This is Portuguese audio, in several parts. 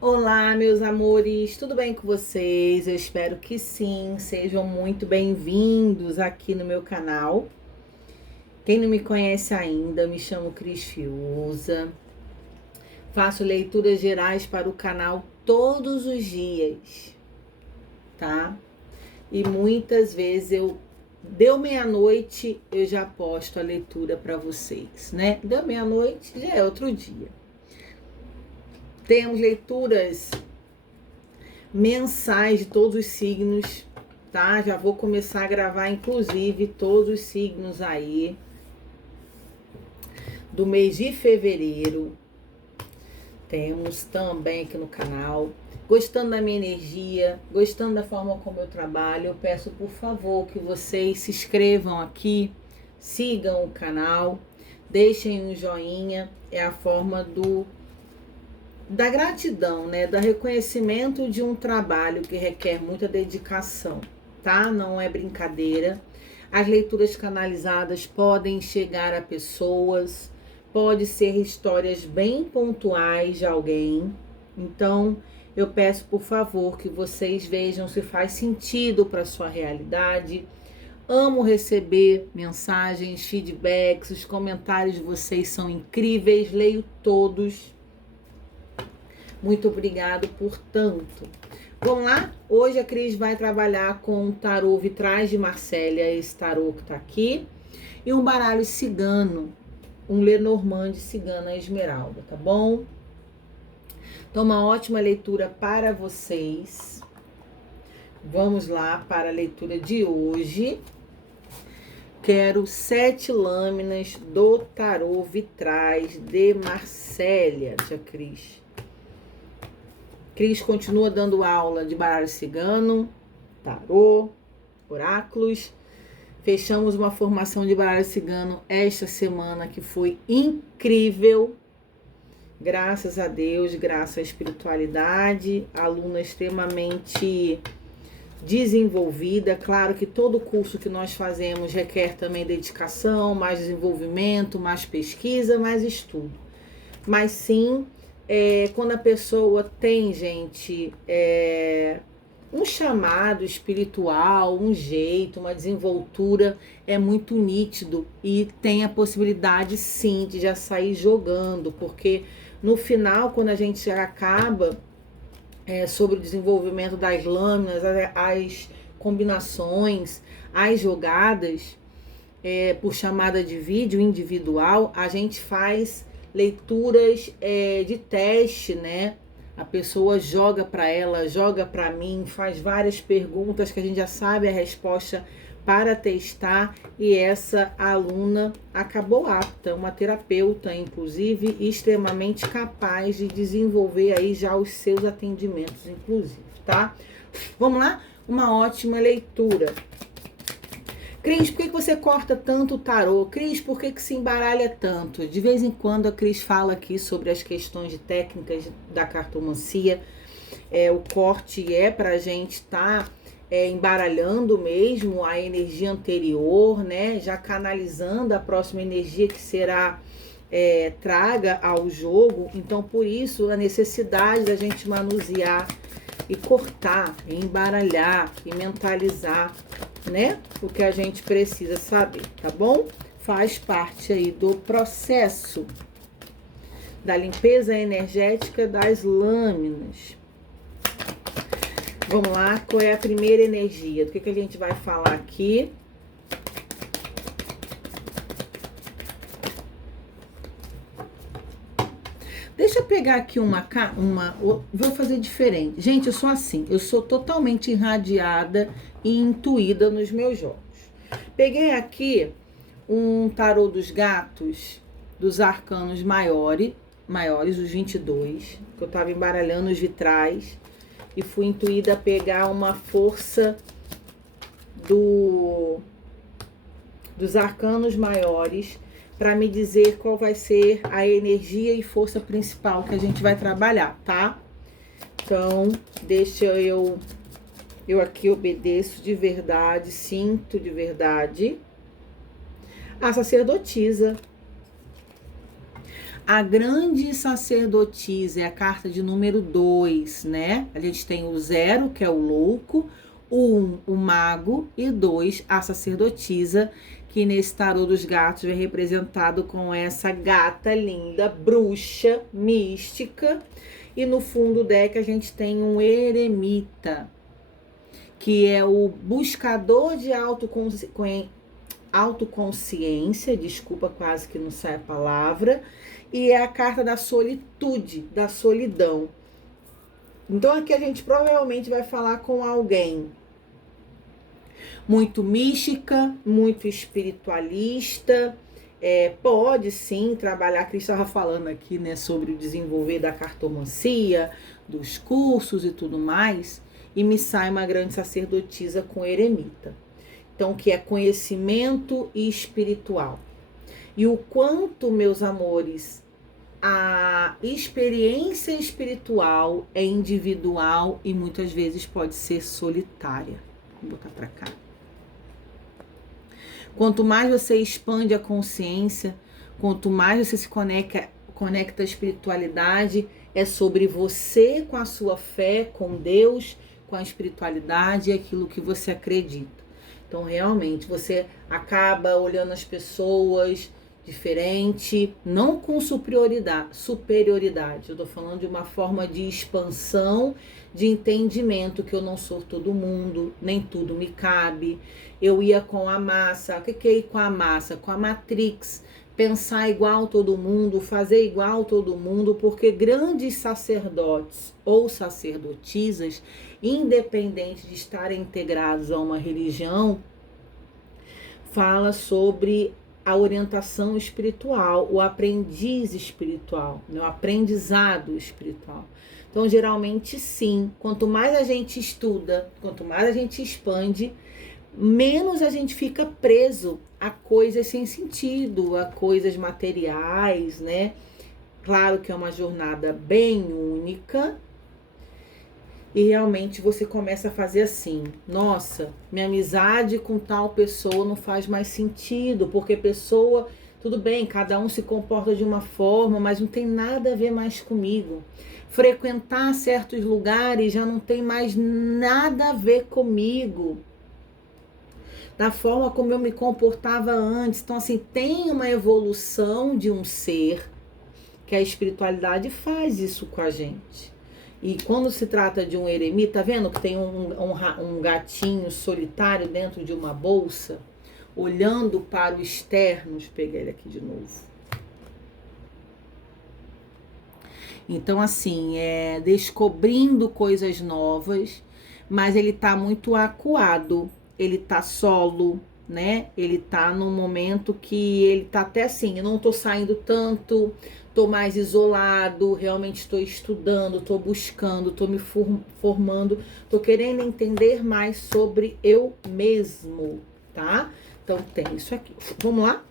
Olá, meus amores, tudo bem com vocês? Eu espero que sim, sejam muito bem-vindos aqui no meu canal. Quem não me conhece ainda, me chamo Cris Fiuza, faço leituras gerais para o canal todos os dias, tá? E muitas vezes deu meia-noite, eu já posto a leitura para vocês, né? Deu meia-noite, já é outro dia. Temos leituras mensais de todos os signos, tá? Já vou começar a gravar, inclusive, todos os signos aí do mês de fevereiro. Temos também aqui no canal. Gostando da minha energia, gostando da forma como eu trabalho, eu peço, por favor, que vocês se inscrevam aqui, sigam o canal, deixem um joinha, é a forma da gratidão, né? Do reconhecimento de um trabalho que requer muita dedicação, tá? Não é brincadeira. As leituras canalizadas podem chegar a pessoas, pode ser histórias bem pontuais de alguém. Então, eu peço, por favor, que vocês vejam se faz sentido para sua realidade. Amo receber mensagens, feedbacks, os comentários de vocês são incríveis, leio todos. Muito obrigado por tanto. Vamos lá? Hoje a Cris vai trabalhar com o tarô Vitrais de Marsella, esse tarô que tá aqui, e um baralho cigano, um Lenormand de Cigana Esmeralda, tá bom? Então, uma ótima leitura para vocês. Vamos lá para a leitura de hoje. Quero 7 lâminas do tarô Vitrais de Marsella, tia Cris. Cris continua dando aula de baralho cigano, tarô, oráculos. Fechamos uma formação de baralho cigano esta semana que foi incrível. Graças a Deus, graças à espiritualidade, aluna extremamente desenvolvida. Claro que todo curso que nós fazemos requer também dedicação, mais desenvolvimento, mais pesquisa, mais estudo. Mas sim, quando a pessoa tem, gente, um chamado espiritual, um jeito, uma desenvoltura, é muito nítido e tem a possibilidade, sim, de já sair jogando, porque no final, quando a gente acaba sobre o desenvolvimento das lâminas, as combinações, as jogadas, por chamada de vídeo individual, a gente faz leituras de teste, né? A pessoa joga para ela, joga para mim, faz várias perguntas que a gente já sabe a resposta para testar, e essa aluna acabou apta, uma terapeuta, inclusive, extremamente capaz de desenvolver aí já os seus atendimentos, inclusive, tá? Vamos lá? Uma ótima leitura. Cris, por que você corta tanto o tarô? Cris, por que se embaralha tanto? De vez em quando a Cris fala aqui sobre as questões de técnicas da cartomancia. O corte é para a gente estar embaralhando mesmo a energia anterior, né? Já canalizando a próxima energia que será traga ao jogo. Então, por isso, a necessidade da gente manusear e cortar, e embaralhar e mentalizar, né? O que a gente precisa saber, tá bom? Faz parte aí do processo da limpeza energética das lâminas. Vamos lá, qual é a primeira energia? Do que a gente vai falar aqui? Deixa eu pegar aqui vou fazer diferente. Gente, eu sou assim, eu sou totalmente irradiada e intuída nos meus jogos. Peguei aqui um tarô dos gatos, dos arcanos maiores, os 22, que eu tava embaralhando os vitrais, e fui intuída a pegar uma força dos arcanos maiores, para me dizer qual vai ser a energia e força principal que a gente vai trabalhar, tá? Então, deixa eu aqui obedeço de verdade, sinto de verdade. A sacerdotisa. A grande sacerdotisa é a carta de número 2, né? A gente tem o 0, que é o louco, o 1, o mago, e 2, a sacerdotisa, que nesse tarô dos gatos vem representado com essa gata linda, bruxa, mística. E no fundo do deck a gente tem um eremita, que é o buscador de autoconsciência, desculpa, quase que não sai a palavra, e é a carta da solitude, da solidão. Então aqui a gente provavelmente vai falar com alguém muito mística, muito espiritualista, pode sim trabalhar, que estava falando aqui, né, sobre o desenvolver da cartomancia, dos cursos e tudo mais, e me sai uma grande sacerdotisa com eremita. Então, que é conhecimento espiritual. E o quanto, meus amores, a experiência espiritual é individual e muitas vezes pode ser solitária. Vou botar para cá. Quanto mais você expande a consciência, quanto mais você se conecta à espiritualidade, é sobre você com a sua fé, com Deus, com a espiritualidade e aquilo que você acredita. Então, realmente, você acaba olhando as pessoas diferente, não com superioridade. Eu tô falando de uma forma de expansão, de entendimento que eu não sou todo mundo, nem tudo me cabe. Eu ia com a massa. O que é ir com a massa? Com a Matrix. Pensar igual todo mundo, fazer igual todo mundo, porque grandes sacerdotes ou sacerdotisas, independente de estarem integrados a uma religião, fala sobre a orientação espiritual, o aprendiz espiritual, né? O aprendizado espiritual. Então, geralmente, sim, quanto mais a gente estuda, quanto mais a gente expande, menos a gente fica preso a coisas sem sentido, a coisas materiais, né? Claro que é uma jornada bem única. E realmente você começa a fazer assim: nossa, minha amizade com tal pessoa não faz mais sentido, porque pessoa, tudo bem, cada um se comporta de uma forma, mas não tem nada a ver mais comigo. Frequentar certos lugares já não tem mais nada a ver comigo, da forma como eu me comportava antes. Então, assim, tem uma evolução de um ser, que a espiritualidade faz isso com a gente. E quando se trata de um eremita, tá vendo que tem um gatinho solitário dentro de uma bolsa, olhando para o externo? Deixa eu pegar ele aqui de novo. Então, assim, descobrindo coisas novas, mas ele tá muito acuado, ele tá solo, né? Ele tá num momento que ele tá até assim: eu não tô saindo tanto, tô mais isolado, realmente estou estudando, tô buscando, tô me formando, tô querendo entender mais sobre eu mesmo, tá? Então tem isso aqui. Vamos lá?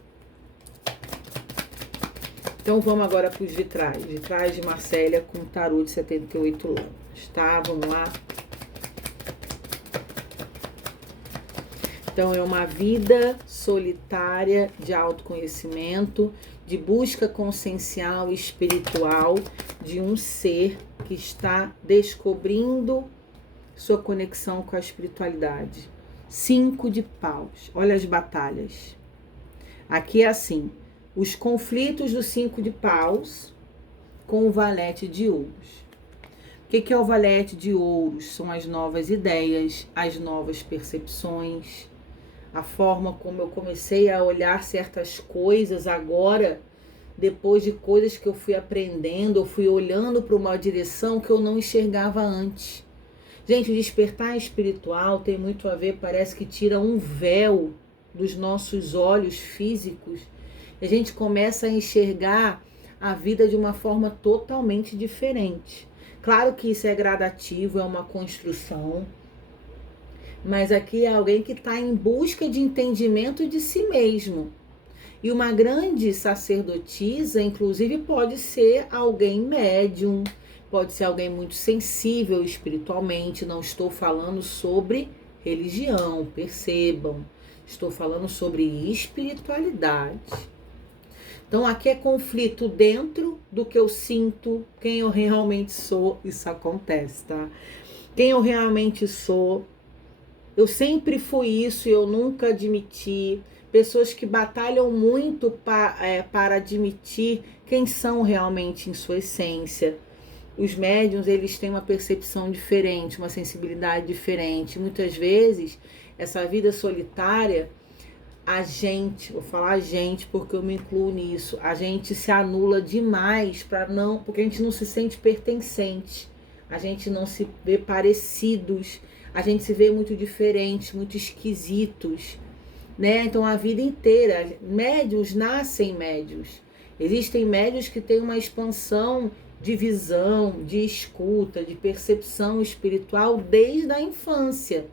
Então vamos agora para os vitrais. Vitrais de Marcélia com tarô de 78 lâminas, tá? Vamos lá. Então é uma vida solitária de autoconhecimento, de busca consciencial e espiritual de um ser que está descobrindo sua conexão com a espiritualidade. 5 de paus. Olha as batalhas. Aqui é assim: os conflitos do 5 de paus com o valete de ouros. O que é o valete de ouros? São as novas ideias, as novas percepções, a forma como eu comecei a olhar certas coisas agora, depois de coisas que eu fui aprendendo, eu fui olhando para uma direção que eu não enxergava antes. Gente, o despertar espiritual tem muito a ver, parece que tira um véu dos nossos olhos físicos e a gente começa a enxergar a vida de uma forma totalmente diferente. Claro que isso é gradativo, é uma construção, mas aqui é alguém que está em busca de entendimento de si mesmo. E uma grande sacerdotisa, inclusive, pode ser alguém médium, pode ser alguém muito sensível espiritualmente. Não estou falando sobre religião, percebam. Estou falando sobre espiritualidade. Então aqui é conflito dentro do que eu sinto, quem eu realmente sou. Isso acontece, tá? Quem eu realmente sou. Eu sempre fui isso e eu nunca admiti. Pessoas que batalham muito para admitir quem são realmente em sua essência. Os médiuns, eles têm uma percepção diferente, uma sensibilidade diferente. Muitas vezes, essa vida solitária, a gente, vou falar a gente porque eu me incluo nisso, a gente se anula demais porque a gente não se sente pertencente, a gente não se vê parecidos, a gente se vê muito diferentes, muito esquisitos, né? Então a vida inteira, médiuns nascem médiuns. Existem médiuns que têm uma expansão de visão, de escuta, de percepção espiritual desde a infância.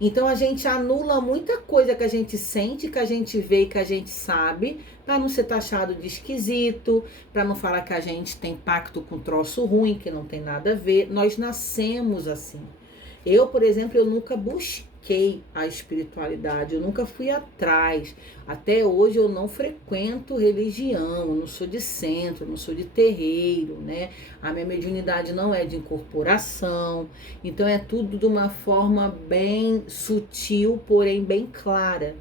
Então a gente anula muita coisa que a gente sente, que a gente vê e que a gente sabe, para não ser taxado de esquisito, para não falar que a gente tem pacto com troço ruim, que não tem nada a ver. Nós nascemos assim. Eu, por exemplo, eu nunca busquei a espiritualidade, eu nunca fui atrás. Até hoje eu não frequento religião, eu não sou de centro, eu não sou de terreiro, né? A minha mediunidade não é de incorporação, então é tudo de uma forma bem sutil, porém bem clara.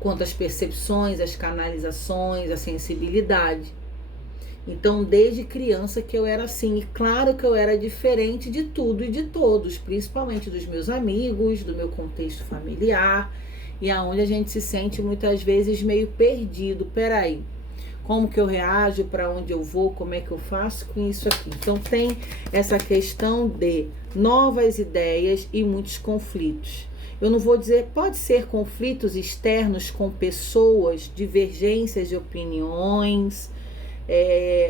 Quanto às percepções, às canalizações, à sensibilidade. Então, desde criança que eu era assim. E claro que eu era diferente de tudo e de todos, principalmente dos meus amigos, do meu contexto familiar, e aonde a gente se sente muitas vezes meio perdido. Peraí, como que eu reajo, para onde eu vou, como é que eu faço com isso aqui? Então, tem essa questão de novas ideias e muitos conflitos. Eu não vou dizer, pode ser conflitos externos com pessoas, divergências de opiniões,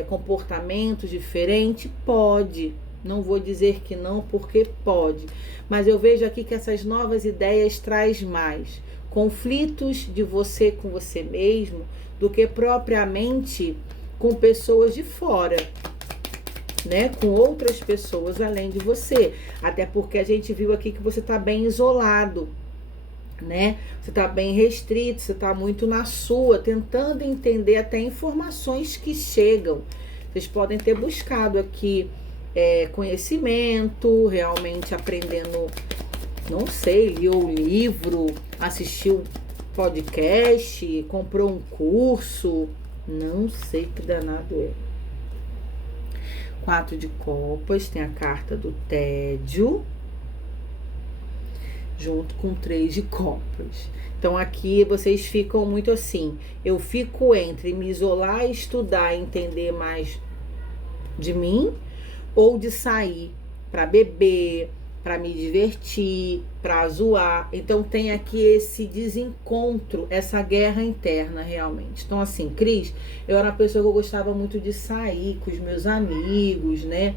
comportamentos diferentes, pode. Não vou dizer que não, porque pode. Mas eu vejo aqui que essas novas ideias traz mais conflitos de você com você mesmo do que propriamente com pessoas de fora, né? Com outras pessoas além de você. Até porque a gente viu aqui que você está bem isolado, né? Você está bem restrito, você está muito na sua, tentando entender até informações que chegam. Vocês podem ter buscado aqui conhecimento, realmente aprendendo, não sei, leu um livro, assistiu podcast, comprou um curso, não sei que danado é. 4 de copas, tem a carta do tédio, junto com 3 de copas. Então aqui vocês ficam muito assim, eu fico entre me isolar, estudar, entender mais de mim, ou de sair para beber, para me divertir, para zoar. Então tem aqui esse desencontro, essa guerra interna realmente. Então assim, Cris, eu era uma pessoa que eu gostava muito de sair com os meus amigos, né?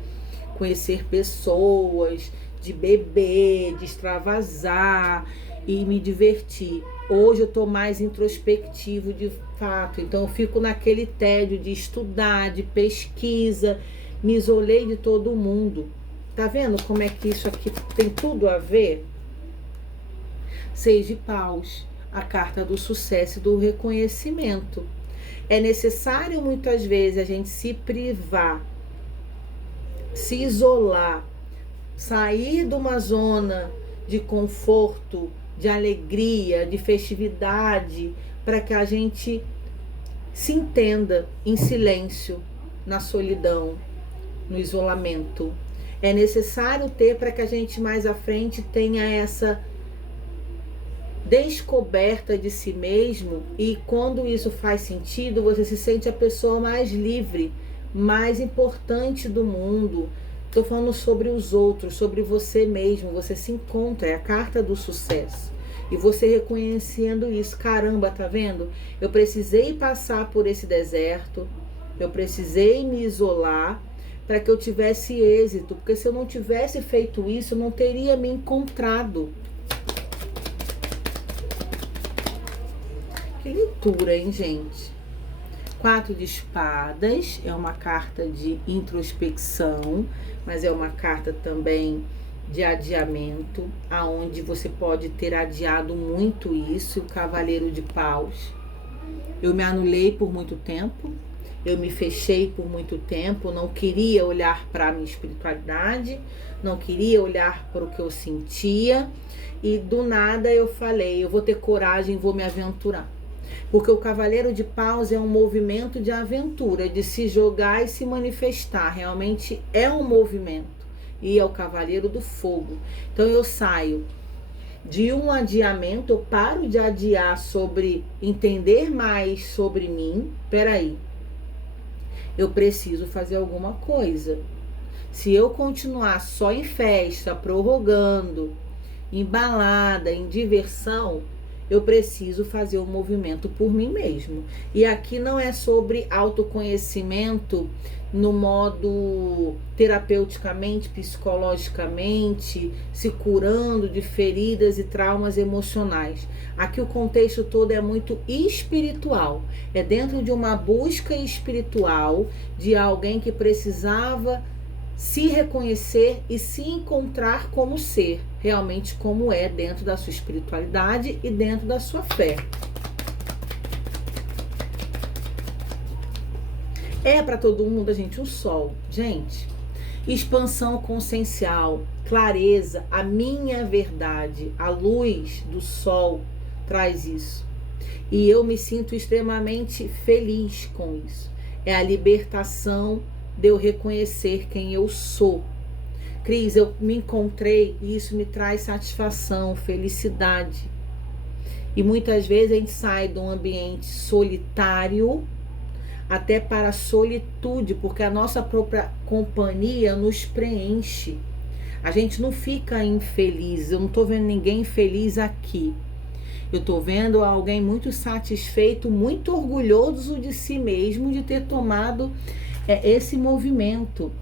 Conhecer pessoas, de beber, de extravasar e me divertir. Hoje eu tô mais introspectivo de fato, então eu fico naquele tédio de estudar, de pesquisa, me isolei de todo mundo. Tá vendo como é que isso aqui tem tudo a ver? 6 de paus, a carta do sucesso e do reconhecimento. É necessário muitas vezes a gente se privar, se isolar, sair de uma zona de conforto, de alegria, de festividade, para que a gente se entenda em silêncio, na solidão, no isolamento. É necessário ter para que a gente mais à frente tenha essa descoberta de si mesmo, e quando isso faz sentido, você se sente a pessoa mais livre, mais importante do mundo. Estou falando sobre os outros, sobre você mesmo. Você se encontra, é a carta do sucesso. E você reconhecendo isso, caramba, tá vendo? Eu precisei passar por esse deserto, eu precisei me isolar para que eu tivesse êxito, porque se eu não tivesse feito isso, eu não teria me encontrado. Que leitura, hein, gente? 4 de espadas é uma carta de introspecção, mas é uma carta também de adiamento, aonde você pode ter adiado muito isso. O cavaleiro de paus Eu me anulei por muito tempo, eu me fechei por muito tempo, não queria olhar para a minha espiritualidade, não queria olhar para o que eu sentia, e do nada eu falei, eu vou ter coragem, vou me aventurar. Porque o Cavaleiro de Paus é um movimento de aventura, de se jogar e se manifestar. Realmente é um movimento. E é o Cavaleiro do Fogo. Então eu saio de um adiamento, eu paro de adiar sobre entender mais sobre mim. Peraí, eu preciso fazer alguma coisa. Se eu continuar só em festa, prorrogando, em balada, em diversão, eu preciso fazer um movimento por mim mesmo. E aqui não é sobre autoconhecimento no modo terapeuticamente, psicologicamente, se curando de feridas e traumas emocionais. Aqui o contexto todo é muito espiritual. É dentro de uma busca espiritual de alguém que precisava se reconhecer e se encontrar como ser, realmente como é dentro da sua espiritualidade e dentro da sua fé. É para todo mundo, gente, o sol. Gente, expansão consciencial, clareza, a minha verdade, a luz do sol traz isso. E eu me sinto extremamente feliz com isso. É a libertação de eu reconhecer quem eu sou. Cris, eu me encontrei e isso me traz satisfação, felicidade. E muitas vezes a gente sai de um ambiente solitário até para a solitude, porque a nossa própria companhia nos preenche. A gente não fica infeliz, eu não estou vendo ninguém feliz aqui. Eu estou vendo alguém muito satisfeito, muito orgulhoso de si mesmo, de ter tomado esse movimento,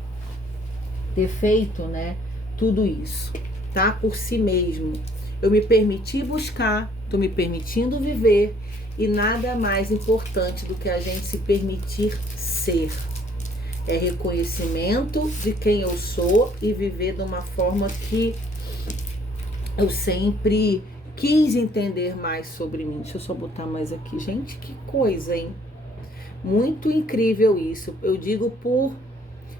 ter feito, né, tudo isso, tá? Por si mesmo. Eu me permiti buscar, estou me permitindo viver, e nada mais importante do que a gente se permitir ser. É reconhecimento de quem eu sou e viver de uma forma que eu sempre quis entender mais sobre mim. Deixa eu só botar mais aqui. Gente, que coisa, hein? Muito incrível isso. Eu digo por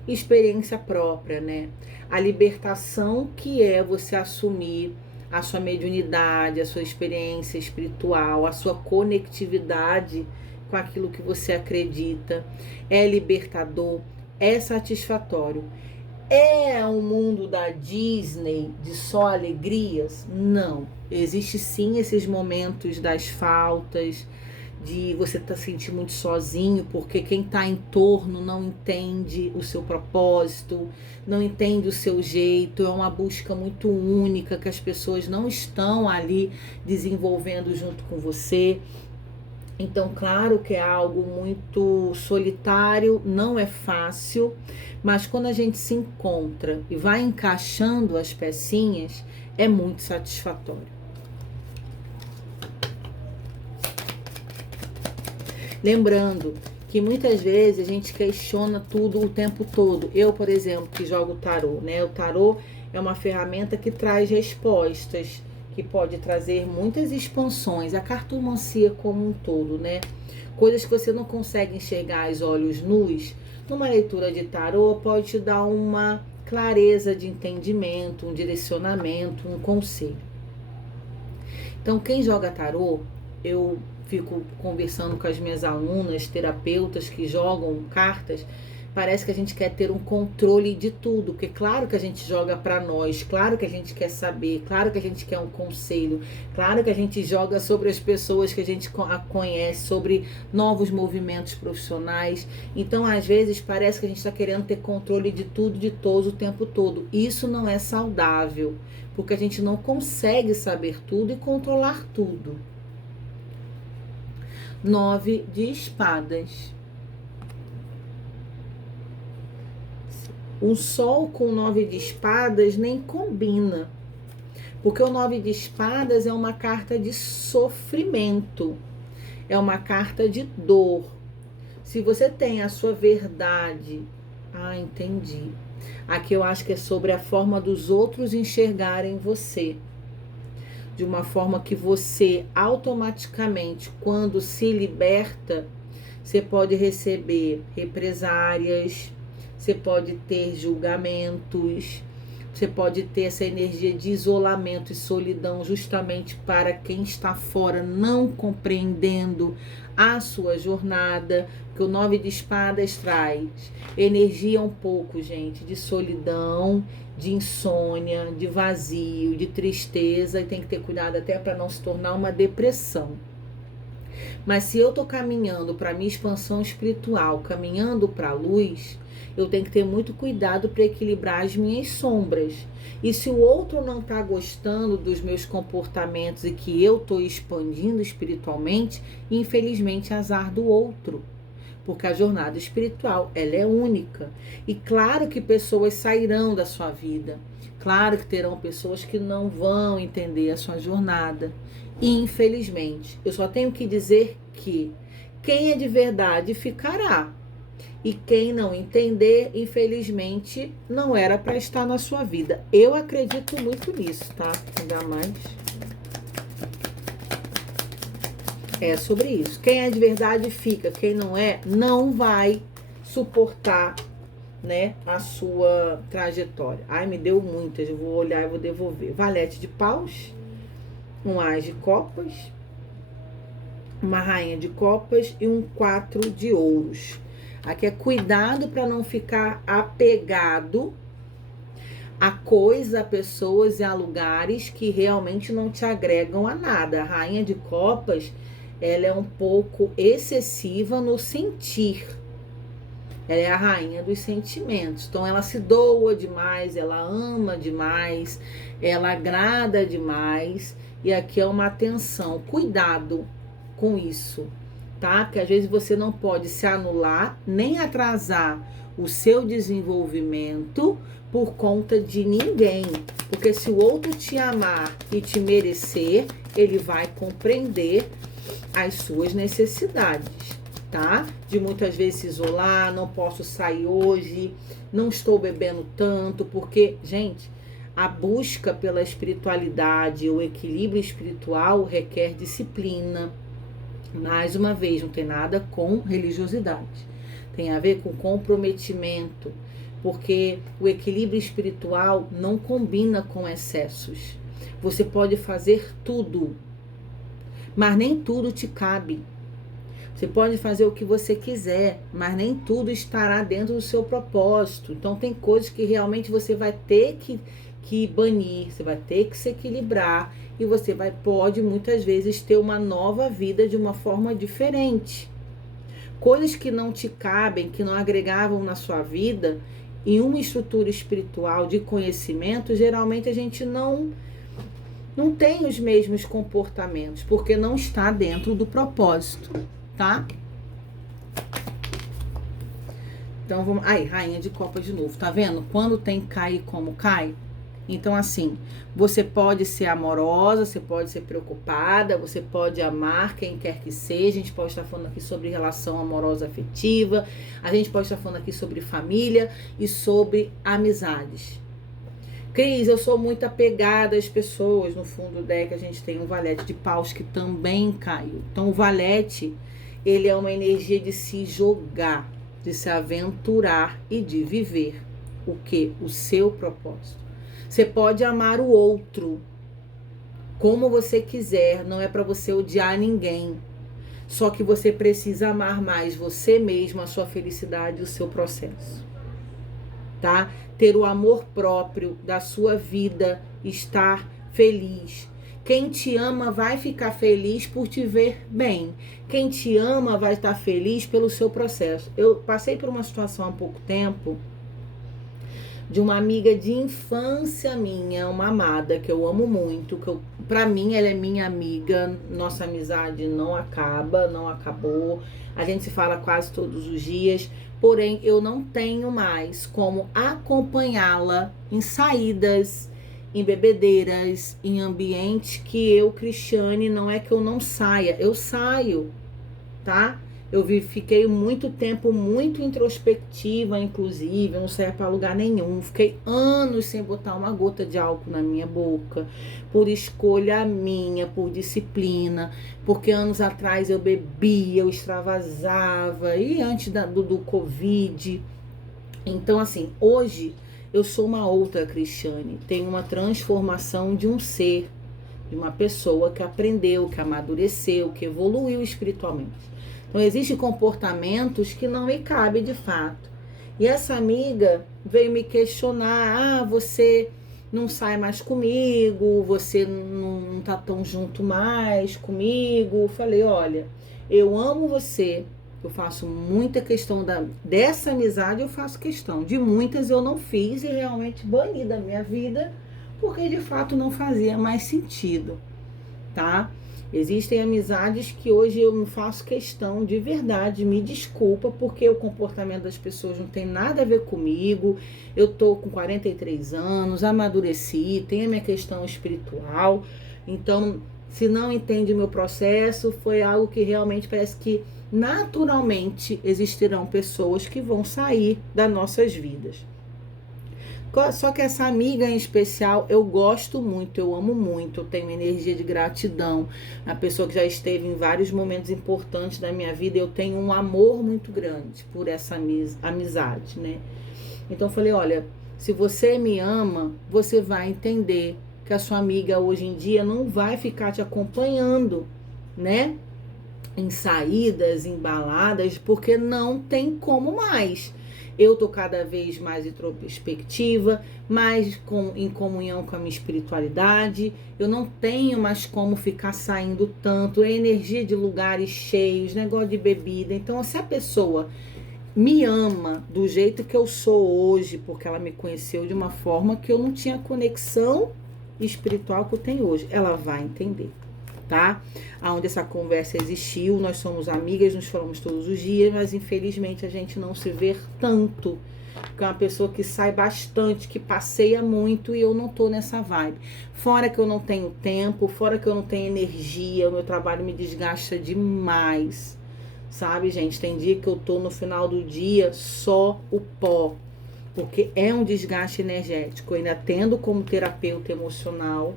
experiência própria, né? A libertação que é você assumir a sua mediunidade, a sua experiência espiritual, a sua conectividade com aquilo que você acredita. É libertador, é satisfatório. É um mundo da Disney de só alegrias? Não. Existe sim esses momentos das faltas, de você se sentir muito sozinho, porque quem está em torno não entende o seu propósito, não entende o seu jeito, é uma busca muito única que as pessoas não estão ali desenvolvendo junto com você. Então, claro que é algo muito solitário, não é fácil, mas quando a gente se encontra e vai encaixando as pecinhas, é muito satisfatório. Lembrando que muitas vezes a gente questiona tudo o tempo todo. Eu, por exemplo, que jogo tarô, né? O tarô é uma ferramenta que traz respostas, que pode trazer muitas expansões. A cartomancia como um todo, né? Coisas que você não consegue enxergar aos olhos nus. Numa leitura de tarô pode te dar uma clareza de entendimento, um direcionamento, um conselho. Então, quem joga tarô, eu fico conversando com as minhas alunas, terapeutas que jogam cartas, parece que a gente quer ter um controle de tudo, porque claro que a gente joga para nós, claro que a gente quer saber, claro que a gente quer um conselho, claro que a gente joga sobre as pessoas que a gente conhece, sobre novos movimentos profissionais. Então, às vezes, parece que a gente está querendo ter controle de tudo, de todos, o tempo todo. Isso não é saudável, porque a gente não consegue saber tudo e controlar tudo. 9 de espadas. O sol com 9 de espadas nem combina, porque o 9 de espadas é uma carta de sofrimento, é uma carta de dor. Se você tem a sua verdade, entendi. Aqui eu acho que é sobre a forma dos outros enxergarem você. de uma forma que você automaticamente, quando se liberta, você pode receber represárias, você pode ter julgamentos, você pode ter essa energia de isolamento e solidão justamente para quem está fora, não compreendendo a sua jornada, porque o 9 de espadas traz energia um pouco, gente, de solidão, de insônia, de vazio, de tristeza, e tem que ter cuidado até para não se tornar uma depressão. Mas se eu tô caminhando para minha expansão espiritual, caminhando para a luz, eu tenho que ter muito cuidado para equilibrar as minhas sombras. E se o outro não tá gostando dos meus comportamentos e que eu tô expandindo espiritualmente, infelizmente azar do outro. Porque a jornada espiritual, ela é única. E claro que pessoas sairão da sua vida. Claro que terão pessoas que não vão entender a sua jornada. E infelizmente, eu só tenho que dizer que quem é de verdade ficará. E quem não entender, infelizmente, não era para estar na sua vida. Eu acredito muito nisso, tá? Ainda mais. É sobre isso. Quem é de verdade fica. Quem não é, não vai suportar, né, a sua trajetória. Ai, me deu muitas. Eu vou olhar e vou devolver. Valete de paus. Um as de copas. Uma rainha de copas e um 4 de ouros. Aqui é cuidado para não ficar apegado a coisas, a pessoas e a lugares que realmente não te agregam a nada. A rainha de copas, ela é um pouco excessiva no sentir. Ela é a rainha dos sentimentos. Então ela se doa demais, ela ama demais, ela agrada demais. E aqui é uma atenção. Cuidado com isso, tá? Porque às vezes você não pode se anular, nem atrasar o seu desenvolvimento por conta de ninguém. Porque se o outro te amar e te merecer, ele vai compreender as suas necessidades, tá? De muitas vezes se isolar, não posso sair hoje, não estou bebendo tanto, porque, gente, a busca pela espiritualidade, o equilíbrio espiritual requer disciplina. Mais uma vez, não tem nada com religiosidade. Tem a ver com comprometimento, porque o equilíbrio espiritual não combina com excessos. Você pode fazer tudo, mas nem tudo te cabe. Você pode fazer o que você quiser, mas nem tudo estará dentro do seu propósito. Então tem coisas que realmente você vai ter que banir, você vai ter que se equilibrar e você pode muitas vezes ter uma nova vida de uma forma diferente. Coisas que não te cabem, que não agregavam na sua vida, em uma estrutura espiritual de conhecimento, geralmente a gente não tem os mesmos comportamentos, porque não está dentro do propósito, tá? Então vamos. Aí, rainha de copas de novo, tá vendo? Quando tem cai e como cai. Então, assim, você pode ser amorosa, você pode ser preocupada, você pode amar quem quer que seja. A gente pode estar falando aqui sobre relação amorosa afetiva, a gente pode estar falando aqui sobre família e sobre amizades. Cris, eu sou muito apegada às pessoas. No fundo do deck a gente tem um valete de paus que também caiu. Então, o valete, ele é uma energia de se jogar, de se aventurar e de viver. O quê? O seu propósito. Você pode amar o outro como você quiser, não é para você odiar ninguém. Só que você precisa amar mais você mesmo, a sua felicidade e o seu processo. Tá? Ter o amor próprio da sua vida, estar feliz. Quem te ama vai ficar feliz por te ver bem. Quem te ama vai estar feliz pelo seu processo. Eu passei por uma situação há pouco tempo de uma amiga de infância minha, uma amada que eu amo muito, pra mim ela é minha amiga, nossa amizade não acaba, não acabou, a gente se fala quase todos os dias, porém eu não tenho mais como acompanhá-la em saídas, em bebedeiras, em ambientes que eu, Cristiane, não é que eu não saia, eu saio, tá? Fiquei muito tempo muito introspectiva, inclusive, eu não saía para lugar nenhum. Fiquei anos sem botar uma gota de álcool na minha boca, por escolha minha, por disciplina, porque anos atrás eu bebia, eu extravasava, e antes do Covid. Então, assim, hoje eu sou uma outra Cristiane, tenho uma transformação de um ser, de uma pessoa que aprendeu, que amadureceu, que evoluiu espiritualmente. Então, existem comportamentos que não me cabem de fato. E essa amiga veio me questionar: você não sai mais comigo, você não tá tão junto mais comigo. Eu falei: olha, eu amo você, eu faço muita questão dessa amizade, eu faço questão. De muitas eu não fiz e realmente bani da minha vida, porque de fato não fazia mais sentido, tá? Existem amizades que hoje eu não faço questão de verdade, me desculpa, porque o comportamento das pessoas não tem nada a ver comigo. Eu tô com 43 anos, amadureci, tenho a minha questão espiritual. Então, se não entende o meu processo, foi algo que realmente parece que naturalmente existirão pessoas que vão sair das nossas vidas. Só que essa amiga em especial eu gosto muito, eu amo muito, eu tenho energia de gratidão. Uma pessoa que já esteve em vários momentos importantes da minha vida, eu tenho um amor muito grande por essa amizade, né? Então eu falei: olha, se você me ama, você vai entender que a sua amiga hoje em dia não vai ficar te acompanhando, né? Em saídas, em baladas, porque não tem como mais. Eu tô cada vez mais introspectiva, mais em comunhão com a minha espiritualidade. Eu não tenho mais como ficar saindo tanto, é energia de lugares cheios, negócio de bebida. Então, se a pessoa me ama do jeito que eu sou hoje, porque ela me conheceu de uma forma que eu não tinha conexão espiritual que eu tenho hoje, ela vai entender, tá? Aonde essa conversa existiu, nós somos amigas, nos falamos todos os dias, mas infelizmente a gente não se vê tanto, porque é uma pessoa que sai bastante, que passeia muito, e eu não tô nessa vibe. Fora que eu não tenho tempo, fora que eu não tenho energia, o meu trabalho me desgasta demais, sabe, gente? Tem dia que eu tô no final do dia só o pó, porque é um desgaste energético. Eu ainda atendo como terapeuta emocional.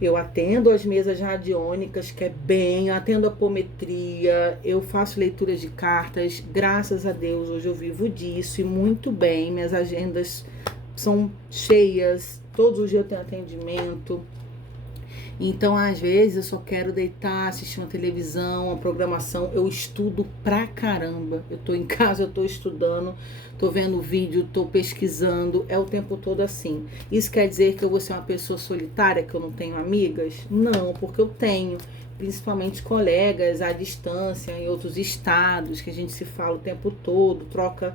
Eu atendo as mesas radiônicas, que é bem, eu atendo a apometria, eu faço leituras de cartas, graças a Deus, hoje eu vivo disso e muito bem, minhas agendas são cheias, todos os dias eu tenho atendimento. Então, às vezes, eu só quero deitar, assistir uma televisão, uma programação. Eu estudo pra caramba. Eu tô em casa, eu tô estudando, tô vendo vídeo, tô pesquisando. É o tempo todo assim. Isso quer dizer que eu vou ser uma pessoa solitária, que eu não tenho amigas? Não, porque eu tenho. Principalmente colegas à distância, em outros estados, que a gente se fala o tempo todo, troca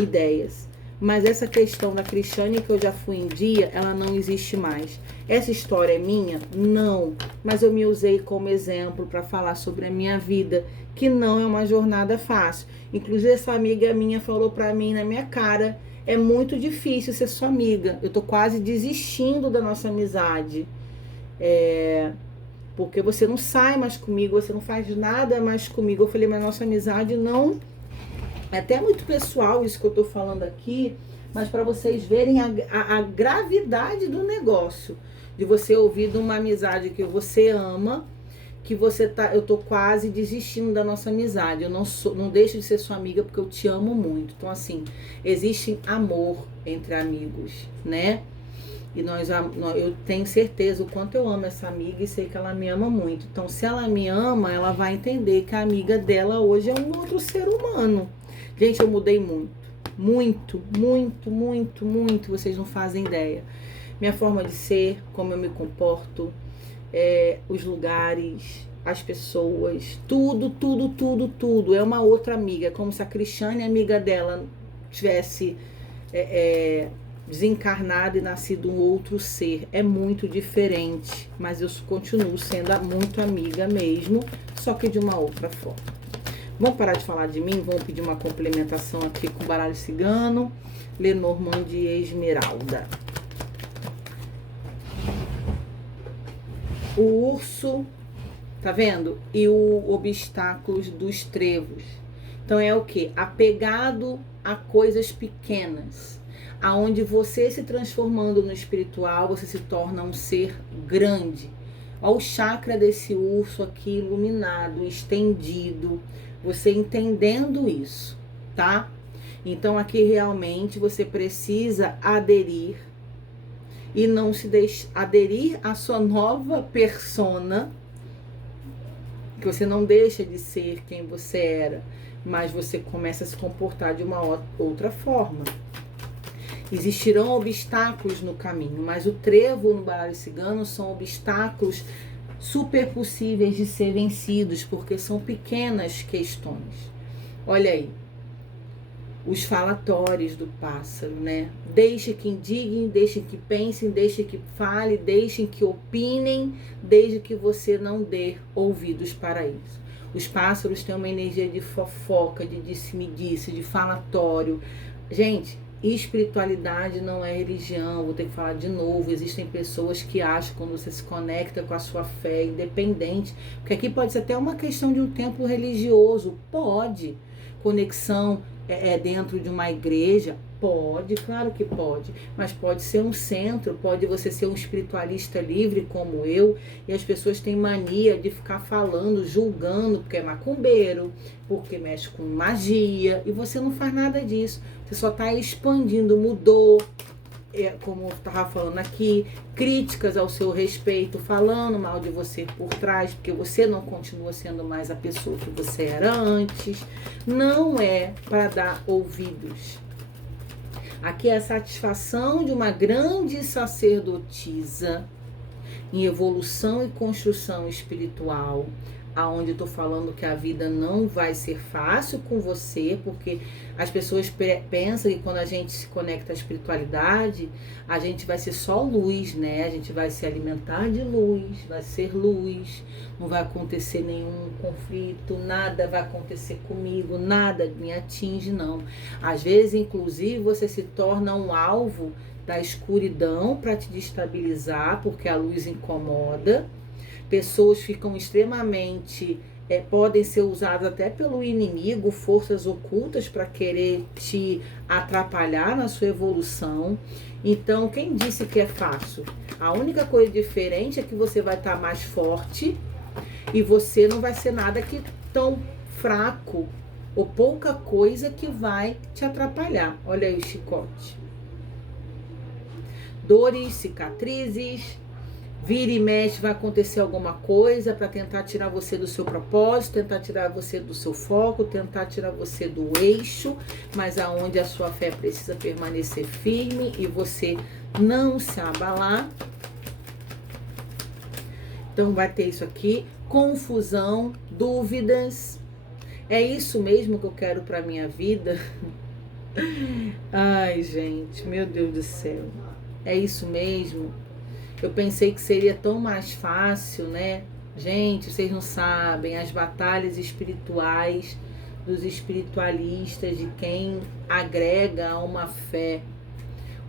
ideias. Mas essa questão da Cristiane que eu já fui em dia, ela não existe mais. Essa história é minha? Não. Mas eu me usei como exemplo para falar sobre a minha vida, que não é uma jornada fácil. Inclusive, essa amiga minha falou para mim na minha cara: é muito difícil ser sua amiga. Eu tô quase desistindo da nossa amizade. Porque você não sai mais comigo, você não faz nada mais comigo. Eu falei: mas nossa amizade não... É até muito pessoal isso que eu tô falando aqui, mas para vocês verem a gravidade do negócio, de você ouvir de uma amizade que você ama, que eu tô quase desistindo da nossa amizade. Eu não deixo de ser sua amiga porque eu te amo muito. Então, assim, existe amor entre amigos, né? E eu tenho certeza o quanto eu amo essa amiga e sei que ela me ama muito. Então, se ela me ama, ela vai entender que a amiga dela hoje é um outro ser humano. Gente, eu mudei muito. Muito, muito, muito, muito. Vocês não fazem ideia. Minha forma de ser, como eu me comporto, os lugares, as pessoas, tudo, tudo, tudo, tudo. É uma outra amiga. É como se a Cristiane, amiga dela, tivesse desencarnado e nascido um outro ser. É muito diferente, mas eu continuo sendo muito amiga mesmo, só que de uma outra forma. Vamos parar de falar de mim, vamos pedir uma complementação aqui com o baralho cigano, Lenormand de Esmeralda. O urso Tá vendo? E o obstáculos dos trevos. Então é o que? Apegado a coisas pequenas. Aonde você se transformando no espiritual, você se torna um ser grande. Olha o chakra desse urso aqui iluminado, estendido. Você entendendo isso, tá? Então aqui realmente você precisa aderir e não se deixar aderir à sua nova persona, que você não deixa de ser quem você era, mas você começa a se comportar de uma outra forma. Existirão obstáculos no caminho, mas o trevo no baralho cigano são obstáculos super possíveis de ser vencidos, porque são pequenas questões. Olha aí, os falatórios do pássaro, né? Deixe que indiguem, deixe que pensem, deixe que fale, deixem que opinem, desde que você não dê ouvidos para isso. Os pássaros têm uma energia de fofoca, de disse-me-disse, de falatório. Gente, espiritualidade não é religião, vou ter que falar de novo. Existem pessoas que acham que quando você se conecta com a sua fé, independente, porque aqui pode ser até uma questão de um templo religioso, pode. Conexão dentro de uma igreja, pode, claro que pode, mas pode ser um centro, pode você ser um espiritualista livre como eu, e as pessoas têm mania de ficar falando, julgando, porque é macumbeiro, porque mexe com magia, e você não faz nada disso, você só está expandindo, mudou, como eu estava falando aqui, críticas ao seu respeito, falando mal de você por trás, porque você não continua sendo mais a pessoa que você era antes. Não é para dar ouvidos. Aqui é a satisfação de uma grande sacerdotisa em evolução e construção espiritual, aonde eu tô falando que a vida não vai ser fácil com você, porque as pessoas pensam que quando a gente se conecta à espiritualidade, a gente vai ser só luz, né? A gente vai se alimentar de luz, vai ser luz, não vai acontecer nenhum conflito, nada vai acontecer comigo, nada me atinge, não. Às vezes, inclusive, você se torna um alvo da escuridão para te destabilizar, porque a luz incomoda. Pessoas ficam extremamente, podem ser usadas até pelo inimigo, forças ocultas para querer te atrapalhar na sua evolução. Então, quem disse que é fácil? A única coisa diferente é que você vai estar mais forte e você não vai ser nada que tão fraco ou pouca coisa que vai te atrapalhar. Olha aí o chicote. Dores, cicatrizes. Vira e mexe, vai acontecer alguma coisa para tentar tirar você do seu propósito, tentar tirar você do seu foco, tentar tirar você do eixo, mas aonde a sua fé precisa permanecer firme e você não se abalar. Então vai ter isso aqui, confusão, dúvidas. É isso mesmo que eu quero para minha vida? Ai, gente, meu Deus do céu. É isso mesmo? Eu pensei que seria tão mais fácil, né? Gente, vocês não sabem as batalhas espirituais dos espiritualistas, de quem agrega a uma fé.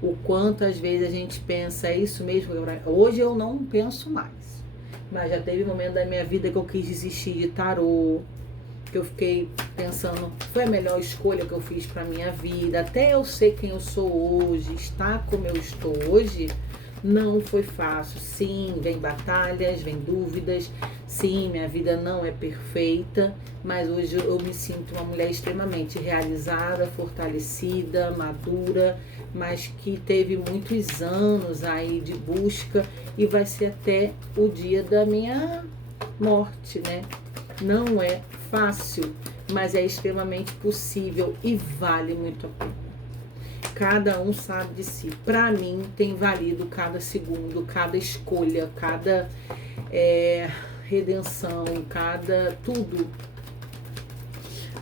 O quanto às vezes a gente pensa, é isso mesmo? Hoje eu não penso mais. Mas já teve um momento da minha vida que eu quis desistir de tarô, que eu fiquei pensando, foi a melhor escolha que eu fiz para minha vida. Até eu ser quem eu sou hoje, estar como eu estou hoje, não foi fácil. Sim, vem batalhas, vem dúvidas. Sim, minha vida não é perfeita, mas hoje eu me sinto uma mulher extremamente realizada, fortalecida, madura, mas que teve muitos anos aí de busca e vai ser até o dia da minha morte, né? Não é fácil, mas é extremamente possível e vale muito a pena. Cada um sabe de si. Para mim, tem valido cada segundo, cada escolha, cada redenção, cada tudo.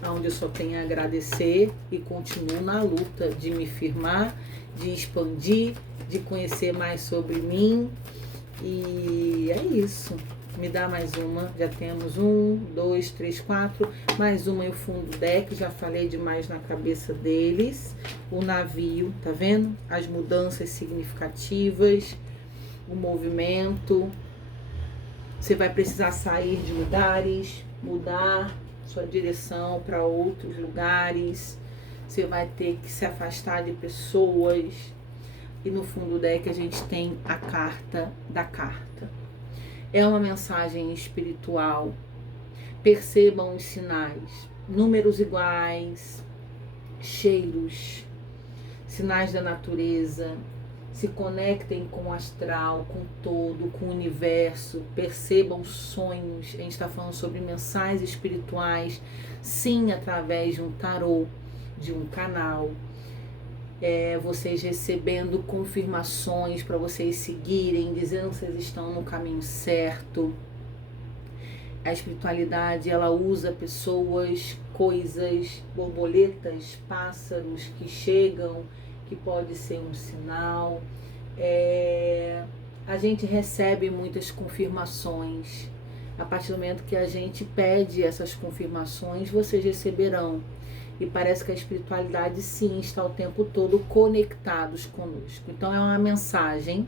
Onde eu só tenho a agradecer e continuo na luta de me firmar, de expandir, de conhecer mais sobre mim. E é isso. Me dá mais uma, já temos 1, 2, 3, 4, mais uma em fundo deck, já falei demais na cabeça deles. O navio, tá vendo? As mudanças significativas, o movimento, Você vai precisar sair de lugares, mudar sua direção para outros lugares. Você vai ter que se afastar de pessoas. E no fundo do deck a gente tem a carta da carta. É uma mensagem espiritual. Percebam os sinais. Números iguais, cheiros, sinais da natureza. Se conectem com o astral, com o todo, com o universo. Percebam sonhos. A gente está falando sobre mensagens espirituais. Sim, através de um tarô, de um canal. Vocês recebendo confirmações para vocês seguirem, dizendo que vocês estão no caminho certo. A espiritualidade, ela usa pessoas, coisas, borboletas, pássaros que chegam, que pode ser um sinal. A gente recebe muitas confirmações. A partir do momento que a gente pede essas confirmações, vocês receberão. E parece que a espiritualidade sim está o tempo todo conectados conosco. Então é uma mensagem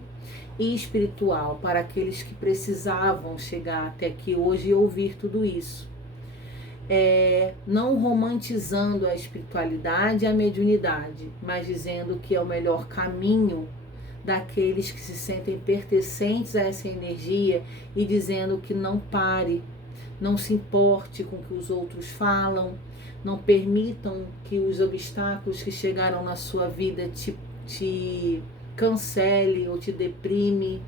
espiritual para aqueles que precisavam chegar até aqui hoje e ouvir tudo isso. Não romantizando a espiritualidade e a mediunidade, mas dizendo que é o melhor caminho daqueles que se sentem pertencentes a essa energia e dizendo que não pare, não se importe com o que os outros falam, não permitam que os obstáculos que chegaram na sua vida te cancele ou te deprime.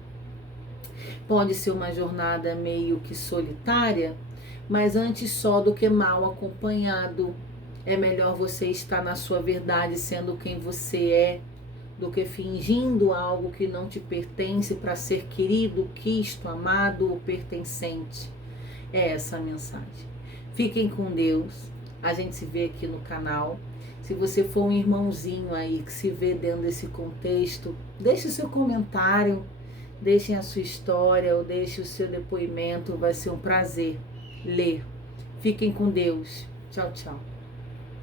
Pode ser uma jornada meio que solitária, mas antes só do que mal acompanhado. É melhor você estar na sua verdade, sendo quem você é, do que fingindo algo que não te pertence para ser querido, quisto, amado ou pertencente. É essa a mensagem. Fiquem com Deus. A gente se vê aqui no canal. Se você for um irmãozinho aí que se vê dentro desse contexto, deixe o seu comentário, deixem a sua história ou deixe o seu depoimento. Vai ser um prazer ler. Fiquem com Deus. Tchau, tchau.